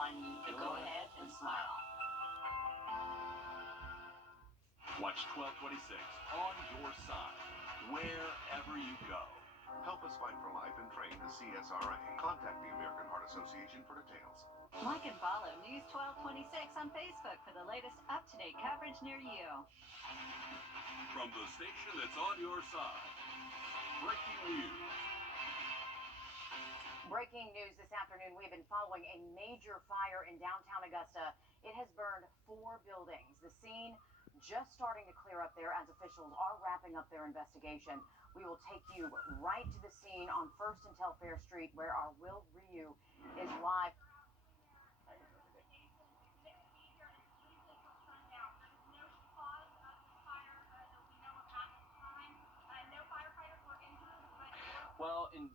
on you to go ahead and smile. Watch 1226 on your side, wherever you go. Help us fight for life and train the CSRA. Contact the American Heart Association for details. Like and follow News 1226 on Facebook for the latest up-to-date coverage near you. From the station that's on your side, breaking news. Breaking news this afternoon, we've been following a major fire in downtown Augusta. It has burned 4 buildings. The scene just starting to clear up there as officials are wrapping up their investigation. We will take you right to the scene on 1st and Telfair Street, where our Wrdw is live. Well, and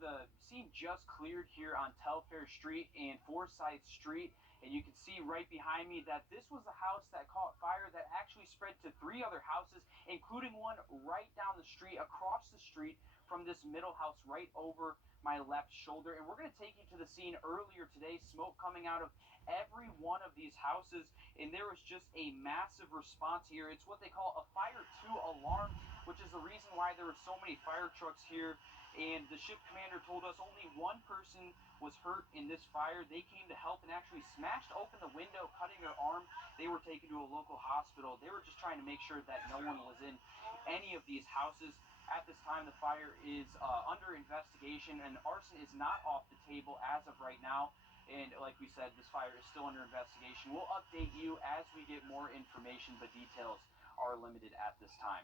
the scene just cleared here on Telfair Street and Forsyth Street, and you can see right behind me that this was the house that caught fire that actually spread to 3 other houses, including one right down the street, across the street from this middle house right over my left shoulder. And we're going to take you to the scene earlier today, smoke coming out of every one of these houses, and there was just a massive response here. It's what they call a fire 2 alarm, which is the reason why there were so many fire trucks here. And the shift commander told us only 1 person was hurt in this fire. They came to help and actually smashed open the window, cutting their arm. They were taken to a local hospital. They were just trying to make sure that no one was in any of these houses. At this time, the fire is under investigation, and arson is not off the table as of right now. And like we said, this fire is still under investigation. We'll update you as we get more information, but details are limited at this time.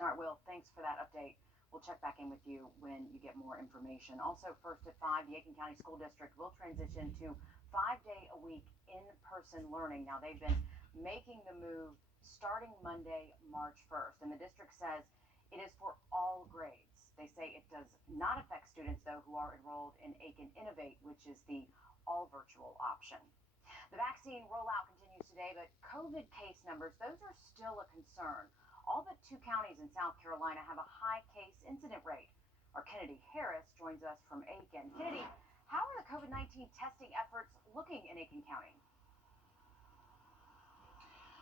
All right, Will, thanks for that update. We'll check back in with you when you get more information. Also, first at 5, the Aiken County School District will transition to 5-day-a-week in-person learning. Now, they've been making the move starting Monday, March 1st, and the district says it is for all grades. They say it does not affect students, though, who are enrolled in Aiken Innovate, which is the all-virtual option. The vaccine rollout continues today, but COVID case numbers, those are still a concern. All but 2 counties in South Carolina have a high case incident rate. Our Kennedy Harris joins us from Aiken. Kennedy, how are the COVID-19 testing efforts looking in Aiken County?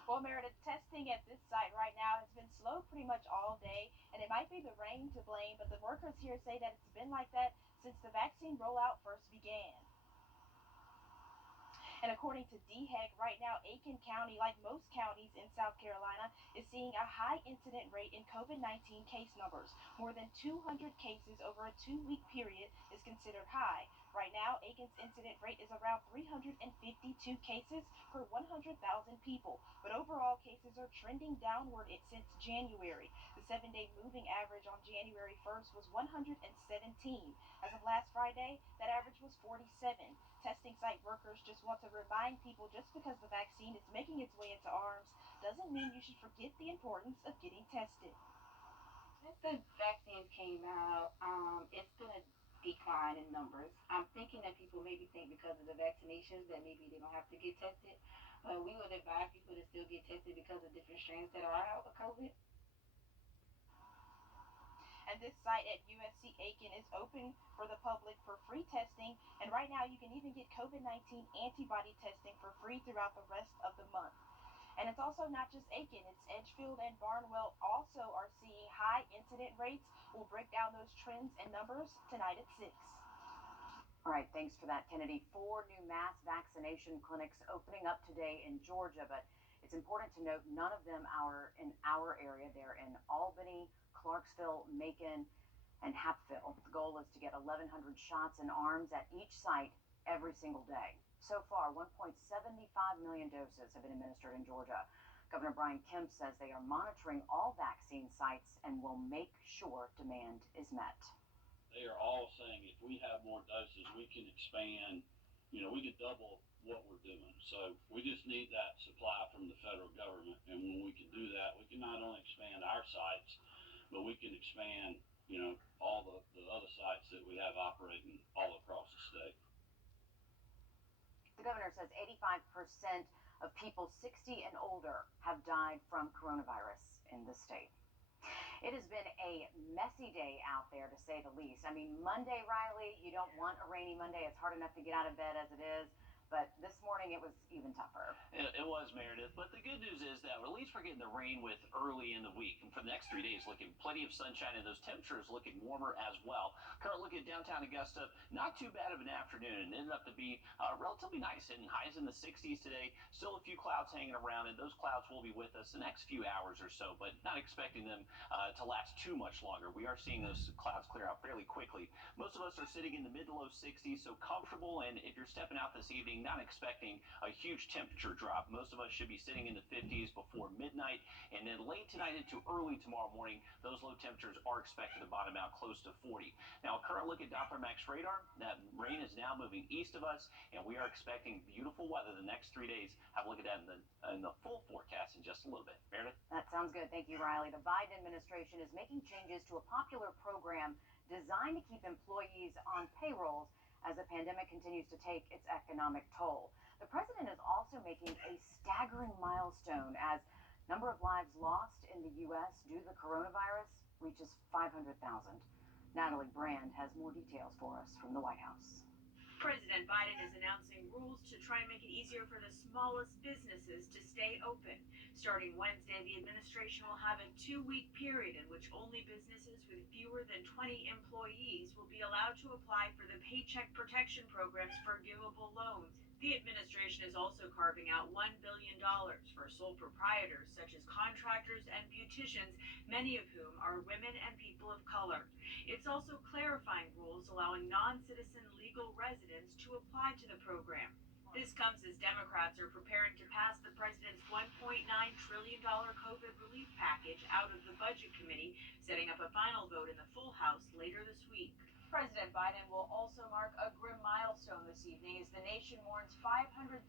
Well, Meredith, testing at this site right now has been slow pretty much all day, and it might be the rain to blame, but the workers here say that it's been like that since the vaccine rollout first began. And according to DHEC, right now, Aiken County, like most counties in South Carolina, is seeing a high incident rate in COVID-19 case numbers. More than 200 cases over a 2-week period is considered high. Right now, Aiken's incident rate is around 352 cases per 100,000 people. But overall, cases are trending downward since January. The 7-day moving average on January 1st was 117. As of last Friday, that average was 47. Testing site workers just want to remind people just because the vaccine is making its way into arms doesn't mean you should forget the importance of getting tested. Since the vaccine came out, it's going to decline in numbers. I'm thinking that people maybe think because of the vaccinations that maybe they don't have to get tested. But we would advise people to still get tested because of different strains that are out with COVID. And this site at USC Aiken is open for the public for free testing. And right now, you can even get COVID-19 antibody testing for free throughout the rest of the month. And it's also not just Aiken. It's Edgefield and Barnwell also are seeing high incident rates. We'll break down those trends and numbers tonight at 6. All right, thanks for that, Kennedy. 4 new mass vaccination clinics opening up today in Georgia, but it's important to note none of them are in our area. They're in Albany, Clarksville, Macon, and Hapville. The goal is to get 1,100 shots in arms at each site every single day. So far, 1.75 million doses have been administered in Georgia. Governor Brian Kemp says they are monitoring all vaccine sites and will make sure demand is met. They are all saying if we have more doses, we can expand, we could double what we're doing. So we just need that supply from the federal government. And when we can do that, we can not only expand our sites, but we can expand, all the other sites that we have operating all across the state. The governor says 85% of people 60 and older have died from coronavirus in the state. It has been a messy day out there, to say the least. I mean, Monday, Riley, you don't want a rainy Monday. It's hard enough to get out of bed as it is. But this morning it was even tougher. It was, Meredith. But the good news is that at least we're getting the rain with early in the week. And for the next 3 days, looking plenty of sunshine and those temperatures looking warmer as well. Current look at downtown Augusta, not too bad of an afternoon. It ended up to be relatively nice, and highs in the 60s today. Still a few clouds hanging around, and those clouds will be with us the next few hours or so, but not expecting them to last too much longer. We are seeing those clouds clear out fairly quickly. Most of us are sitting in the mid to low 60s, so comfortable. And if you're stepping out this evening, not expecting a huge temperature drop. Most of us should be sitting in the 50s before midnight, and then late tonight into early tomorrow morning, those low temperatures are expected to bottom out close to 40. Now, a current look at Doppler Max radar, that rain is now moving east of us, and we are expecting beautiful weather the next 3 days. Have a look at that in the full forecast in just a little bit. Meredith? That sounds good. Thank you, Riley. The Biden administration is making changes to a popular program designed to keep employees on payrolls as the pandemic continues to take its economic toll. The president is also making a staggering milestone as number of lives lost in the U.S. due to the coronavirus reaches 500,000. Natalie Brand has more details for us from the White House. President Biden is announcing rules to try and make it easier for the smallest businesses to stay open. Starting Wednesday, the administration will have a 2-week period in which only businesses with fewer than 20 employees will be allowed to apply for the Paycheck protection program's forgivable loans. The administration is also carving out $1 billion for sole proprietors such as contractors and beauticians, many of whom are women and people of color. It's also clarifying rules allowing non-citizen legal residents to apply to the program. This comes as Democrats are preparing to pass the president's $1.9 trillion COVID relief package out of the Budget Committee, setting up a final vote in the full House later this week. President Biden will also mark a grim milestone this evening as the nation mourns 500,000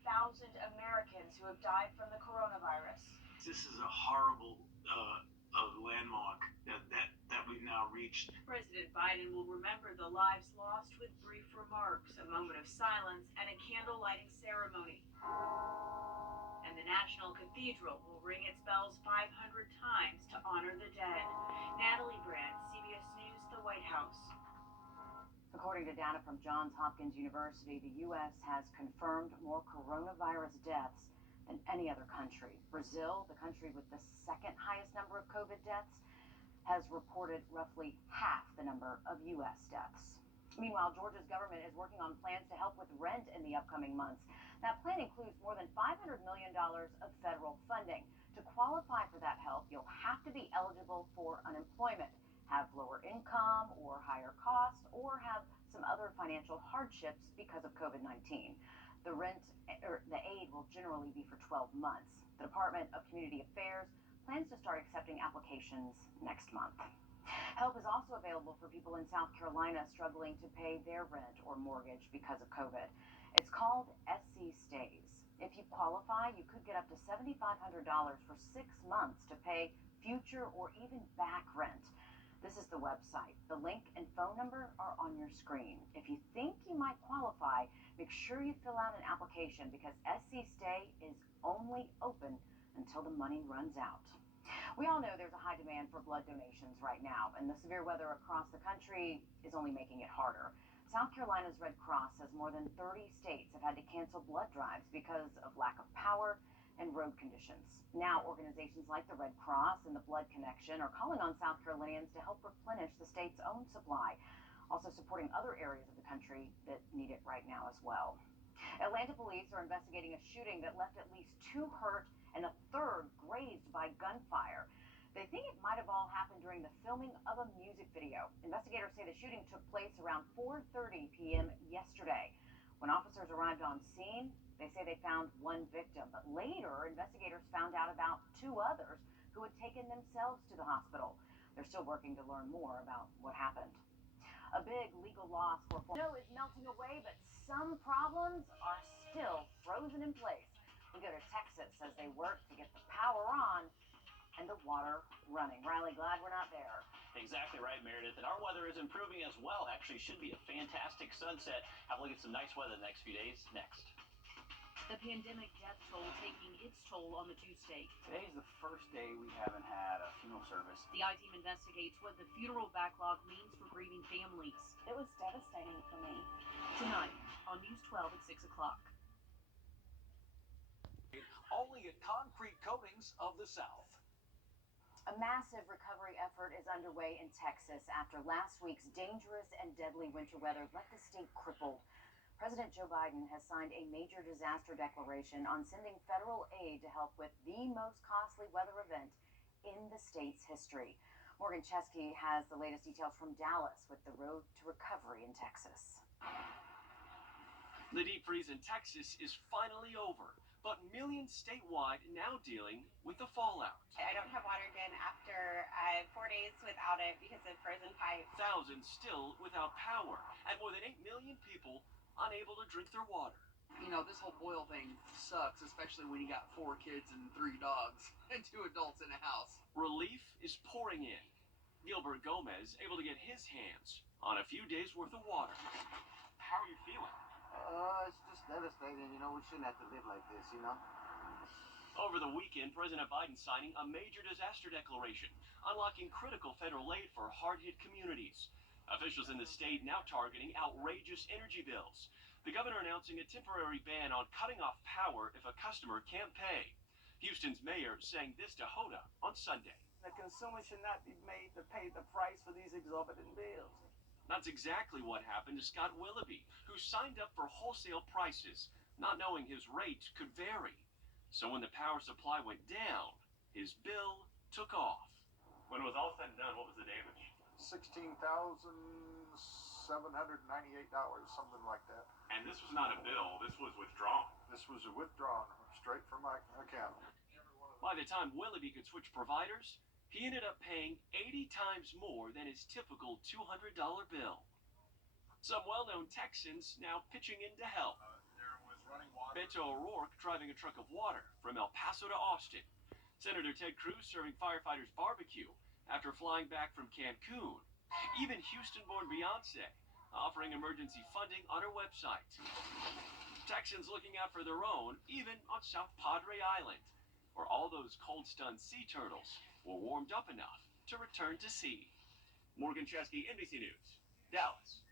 Americans who have died from the coronavirus. This is a horrible landmark that we've now reached. President Biden will remember the lives lost with brief remarks, a moment of silence, and a candle lighting ceremony. And the National Cathedral will ring its bells 500 times to honor the dead. Natalie Brand, CBS News, the White House. According to data from Johns Hopkins University, the U.S. has confirmed more coronavirus deaths than any other country. Brazil, the country with the second highest number of COVID deaths, has reported roughly half the number of U.S. deaths. Meanwhile, Georgia's government is working on plans to help with rent in the upcoming months. That plan includes more than $500 million of federal funding. To qualify for that help, you'll have to be eligible for unemployment, have lower income or higher costs, or have some other financial hardships because of COVID-19. The aid will generally be for 12 months. The Department of Community Affairs plans to start accepting applications next month. Help is also available for people in South Carolina struggling to pay their rent or mortgage because of COVID. It's called SC Stays. If you qualify, you could get up to $7,500 for 6 months to pay future or even back rent. This is the website. The link and phone number are on your screen. If you think you might qualify, make sure you fill out an application because SC Stay is only open until the money runs out. We all know there's a high demand for blood donations right now, and the severe weather across the country is only making it harder. South Carolina's Red Cross says more than 30 states have had to cancel blood drives because of lack of power and road conditions. Now, organizations like the Red Cross and the Blood Connection are calling on South Carolinians to help replenish the state's own supply, also supporting other areas of the country that need it right now as well. Atlanta police are investigating a shooting that left at least 2 hurt and a third grazed by gunfire. They think it might have all happened during the filming of a music video. Investigators say the shooting took place around 4:30 p.m. yesterday. When officers arrived on scene, they say they found 1 victim, but later investigators found out about 2 others who had taken themselves to the hospital. They're still working to learn more about what happened. A big legal loss for snow is melting away, but some problems are still frozen in place. We go to Texas as they work to get the power on and the water running. Riley, glad we're not there. Exactly right, Meredith. And our weather is improving as well. Actually, should be a fantastic sunset. Have a look at some nice weather the next few days. Next. The pandemic death toll taking its toll on the two states. Today's the first day we haven't had a funeral service. The I-team investigates what the funeral backlog means for grieving families. It was devastating for me. Tonight on News 12 at 6 o'clock. Only at concrete coatings of the South. A massive recovery effort is underway in Texas after last week's dangerous and deadly winter weather left the state crippled. President Joe Biden has signed a major disaster declaration on sending federal aid to help with the most costly weather event in the state's history. Morgan Chesky has the latest details from Dallas with the road to recovery in Texas. The deep freeze in Texas is finally over, but millions statewide now dealing with the fallout. I don't have water again after 4 days without it because of frozen pipes. Thousands still without power, and more than 8 million people unable to drink their water. You know, this whole boil thing sucks, especially when you got 4 kids and 3 dogs and 2 adults in a house. Relief is pouring in. Gilbert Gomez able to get his hands on a few days worth of water. How are you feeling? It's just devastating. You know, we shouldn't have to live like this, you know? Over the weekend, President Biden signing a major disaster declaration, unlocking critical federal aid for hard-hit communities. Officials in the state now targeting outrageous energy bills. The governor announcing a temporary ban on cutting off power if a customer can't pay. Houston's mayor saying this to Hoda on Sunday. The consumer should not be made to pay the price for these exorbitant bills. That's exactly what happened to Scott Willoughby, who signed up for wholesale prices, not knowing his rate could vary. So when the power supply went down, his bill took off. When it was all said and done, what was the damage? $16,798, something like that. And this was not a bill, this was withdrawn. This was withdrawn straight from my account. By the time Willoughby could switch providers, he ended up paying 80 times more than his typical $200 bill. Some well-known Texans now pitching in to help. Beto O'Rourke driving a truck of water from El Paso to Austin. Senator Ted Cruz serving firefighters barbecue after flying back from Cancun. Even Houston-born Beyonce offering emergency funding on her website. Texans looking out for their own, even on South Padre Island, where all those cold-stunned sea turtles were warmed up enough to return to sea. Morgan Chesky, NBC News, Dallas.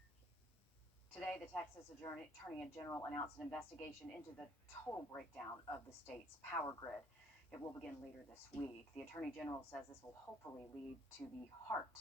Today, the Texas Attorney General announced an investigation into the total breakdown of the state's power grid. It will begin later this week. The Attorney General says this will hopefully lead to the heart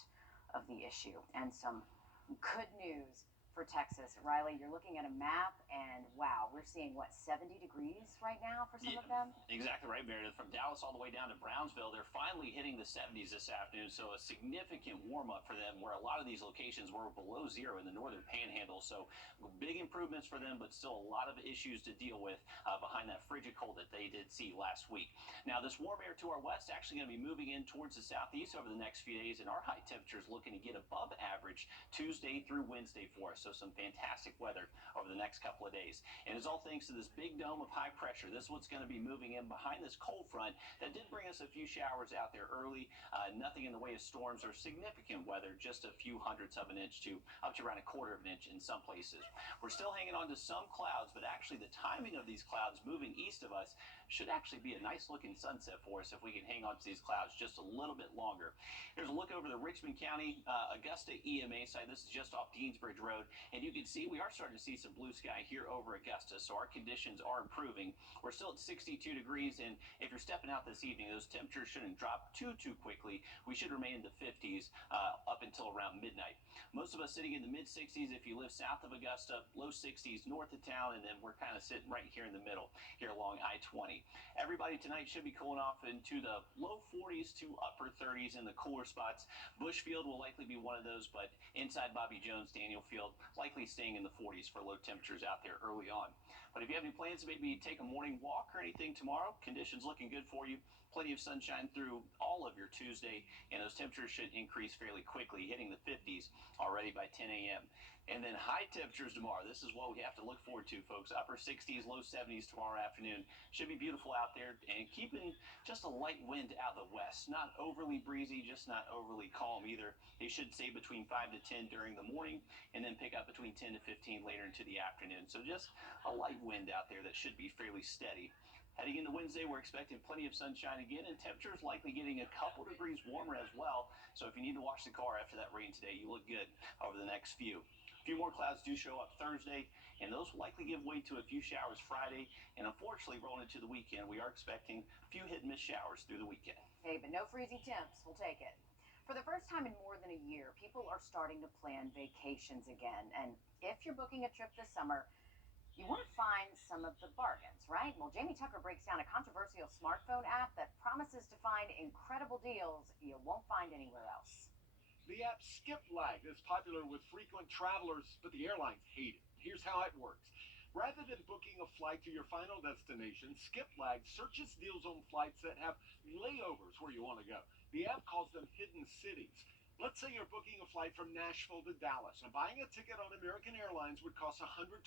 of the issue and some good news for Texas. Riley, you're looking at a map, and wow, we're seeing, what, 70 degrees right now for some of them? Exactly right, Meredith. From Dallas all the way down to Brownsville, they're finally hitting the 70s this afternoon, so a significant warm-up for them, where a lot of these locations were below zero in the northern panhandle, so big improvements for them, but still a lot of issues to deal with behind that frigid cold that they did see last week. Now, this warm air to our west actually going to be moving in towards the southeast over the next few days, and our high temperatures looking to get above average Tuesday through Wednesday for us. So some fantastic weather over the next couple of days. And it's all thanks to this big dome of high pressure. This is what's going to be moving in behind this cold front that did bring us a few showers out there early. Nothing in the way of storms or significant weather, just a few hundredths of an inch to up to around a quarter of an inch in some places. We're still hanging on to some clouds, but actually the timing of these clouds moving east of us should actually be a nice looking sunset for us if we can hang on to these clouds just a little bit longer. Here's a look over the Richmond County, Augusta EMA side. This is just off Deansbridge Road, and you can see we are starting to see some blue sky here over Augusta, so our conditions are improving. We're still at 62 degrees, and if you're stepping out this evening, those temperatures shouldn't drop too quickly. We should remain in the 50s up until around midnight. Most of us sitting in the mid-60s if you live south of Augusta, low 60s north of town, and then we're kind of sitting right here in the middle, here along I-20. Everybody tonight should be cooling off into the low 40s to upper 30s in the cooler spots. Bushfield will likely be one of those, but inside Bobby Jones, Daniel Field, likely staying in the 40s for low temperatures out there early on. But if you have any plans to maybe take a morning walk or anything tomorrow, conditions looking good for you. Plenty of sunshine through all of your Tuesday, and those temperatures should increase fairly quickly, hitting the 50s already by 10 a.m. And then high temperatures tomorrow. This is what we have to look forward to, folks. Upper 60s, low 70s tomorrow afternoon. Should be beautiful out there, and keeping just a light wind out of the west. Not overly breezy, just not overly calm either. It should stay between 5 to 10 during the morning, and then pick up between 10 to 15 later into the afternoon. So just a light wind out there that should be fairly steady. Heading into Wednesday, we're expecting plenty of sunshine again, and temperatures likely getting a couple degrees warmer as well. So if you need to wash the car after that rain today, you look good over the next few. A few more clouds do show up Thursday, and those will likely give way to a few showers Friday. And unfortunately, rolling into the weekend, we are expecting a few hit-and-miss showers through the weekend. Hey, but no freezing temps. We'll take it. For the first time in more than a year, people are starting to plan vacations again. And if you're booking a trip this summer, you want to find some of the bargains, right? Well, Jamie Tucker breaks down a controversial smartphone app that promises to find incredible deals you won't find anywhere else. The app Skip is popular with frequent travelers, but the airlines hate it. Here's how it works. Rather than booking a flight to your final destination, Skip searches deals on flights that have layovers where you want to go. The app calls them hidden cities. Let's say you're booking a flight from Nashville to Dallas, and buying a ticket on American Airlines would cost $126.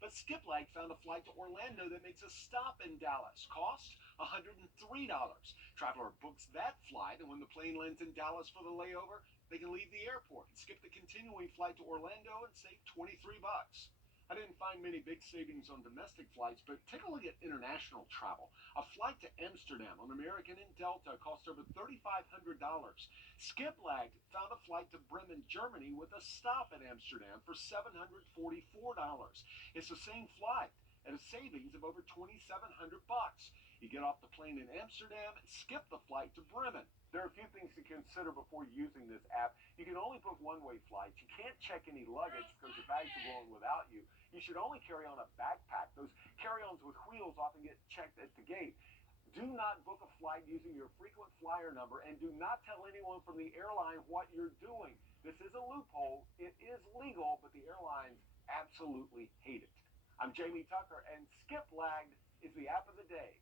But Skip found a flight to Orlando that makes a stop in Dallas. Cost $103. Traveler books that flight, and when the plane lands in Dallas for the layover, they can leave the airport and skip the continuing flight to Orlando and save $23. I didn't find many big savings on domestic flights, but take a look at international travel. A flight to Amsterdam on American and Delta cost over $3,500. Skip found a flight to Bremen, Germany with a stop at Amsterdam for $744. It's the same flight at a savings of over $2,700. You get off the plane in Amsterdam and skip the flight to Bremen. There are a few things to consider before using this app. You can only book one-way flights. You can't check any luggage because your bags are going without you. You should only carry on a backpack. Those carry-ons with wheels often get checked at the gate. Do not book a flight using your frequent flyer number, and do not tell anyone from the airline what you're doing. This is a loophole. It is legal, but the airlines absolutely hate it. I'm Jamie Tucker, and Skip is the app of the day.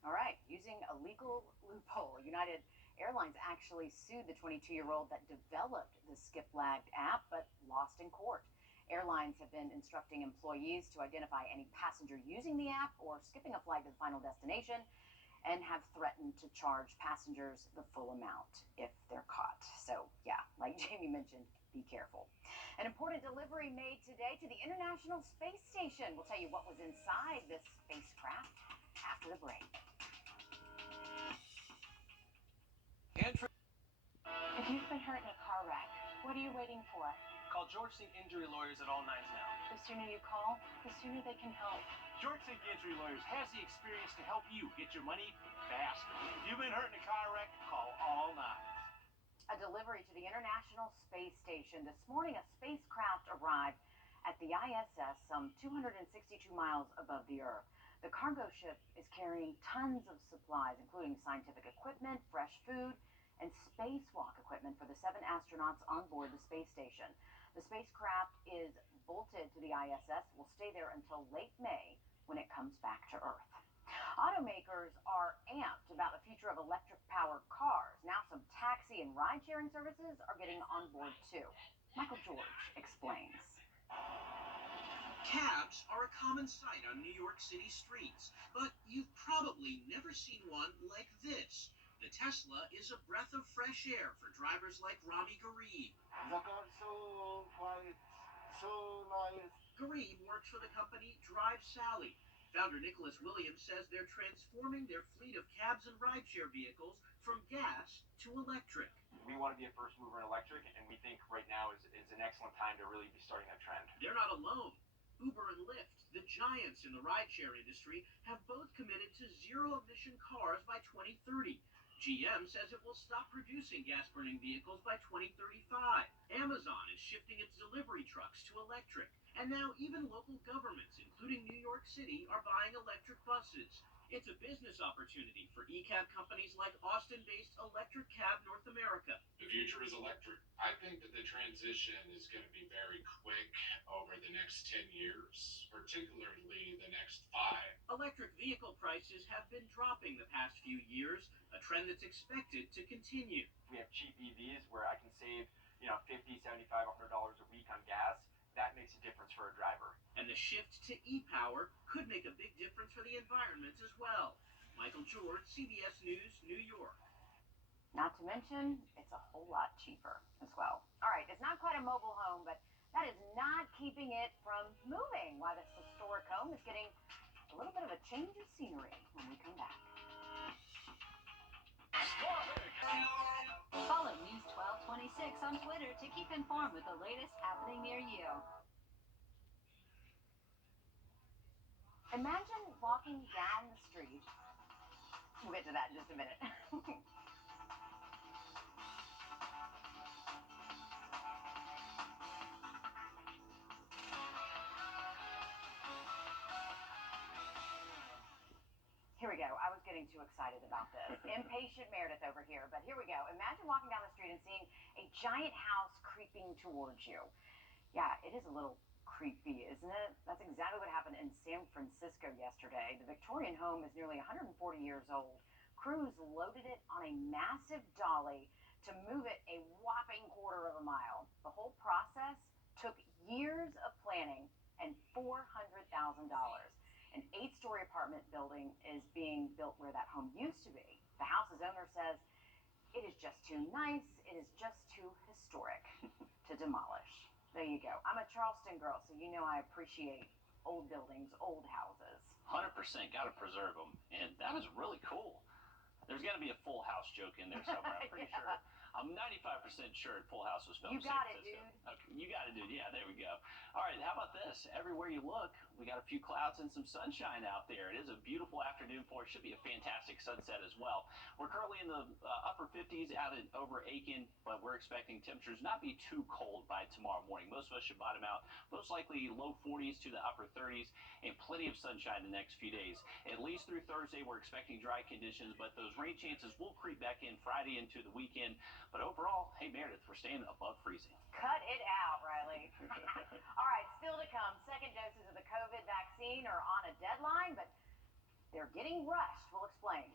All right, using a legal loophole, United Airlines actually sued the 22-year-old that developed the Skip app, but lost in court. Airlines have been instructing employees to identify any passenger using the app or skipping a flight to the final destination, and have threatened to charge passengers the full amount if they're caught. So, yeah, like Jamie mentioned, be careful. An important delivery made today to the International Space Station. We'll tell you what was inside this spacecraft after the break. If you've been hurt in a car wreck, what are you waiting for? Call George Sink Injury Lawyers at all nines now. The sooner you call, the sooner they can help. George Sink Injury Lawyers has the experience to help you get your money faster. If you've been hurt in a car wreck, call all nines. A delivery to the International Space Station. This morning, a spacecraft arrived at the ISS some 262 miles above the Earth. The cargo ship is carrying tons of supplies, including scientific equipment, fresh food, and spacewalk equipment for the 7 astronauts on board the space station. The spacecraft is bolted to the ISS, will stay there until late May when it comes back to Earth. Automakers are amped about the future of electric-powered cars. Now some taxi and ride-sharing services are getting on board too. Michael George explains. Cabs are a common sight on New York City streets, but you've probably never seen one like this. The Tesla is a breath of fresh air for drivers like Rami Gharib. The car's so quiet, so nice. Gharib works for the company Drive Sally. Founder Nicholas Williams says they're transforming their fleet of cabs and rideshare vehicles from gas to electric. We want to be a first mover in electric, and we think right now is an excellent time to really be starting that trend. They're not alone. Uber and Lyft, the giants in the rideshare industry, have both committed to zero-emission cars by 2030. GM says it will stop producing gas-burning vehicles by 2035. Amazon is shifting its delivery trucks to electric. And now even local governments, including New York City, are buying electric buses. It's a business opportunity for e-cab companies like Austin-based Electric Cab North America. The future is electric. I think that the transition is going to be very quick over the next 10 years, particularly the next 5. Electric vehicle prices have been dropping the past few years, a trend that's expected to continue. We have cheap EVs where I can save $50, $75, $100 a week on gas, that makes a difference for a driver. And the shift to e-power could make a big difference for the environment as well. Michael George, CBS News, New York. Not to mention, it's a whole lot cheaper as well. All right, it's not quite a mobile home, but that is not keeping it from moving. Why this historic home is getting a little bit of a change of scenery when we come back. Follow News 1226 on Twitter to keep informed with the latest happening near you. Imagine walking down the street. We'll get to that in just a minute. Here we go. I was getting too excited about this. Impatient Meredith over here, but here we go. Imagine walking down the street and seeing a giant house creeping towards you. Yeah, it is a little creepy, isn't it? That's exactly what happened in San Francisco yesterday. The Victorian home is nearly 140 years old. Crews loaded it on a massive dolly to move it a whopping quarter of a mile. The whole process took years of planning and $400,000. An 8-story apartment building is being built where that home used to be. The house's owner says it is just too nice, it is just too historic to demolish. There you go. I'm a Charleston girl, so you know I appreciate old buildings, old houses. 100% got to preserve them, and that is really cool. There's got to be a Full House joke in there somewhere, I'm pretty sure. I'm 95% sure Full House was filmed. You got it, dude. Okay, you got it, dude. Yeah, there we go. All right, how about this? Everywhere you look, we got a few clouds and some sunshine out there. It is a beautiful afternoon for it. Should be a fantastic sunset as well. We're currently in the upper 50s out over Aiken, but we're expecting temperatures not be too cold by tomorrow morning. Most of us should bottom out most likely low 40s to the upper 30s and plenty of sunshine the next few days. At least through Thursday, we're expecting dry conditions, but those rain chances will creep back in Friday into the weekend. But overall, hey, Meredith, we're staying above freezing. Cut it out, Riley. All right, still to come. Second doses of the COVID vaccine are on a deadline, but they're getting rushed. We'll explain.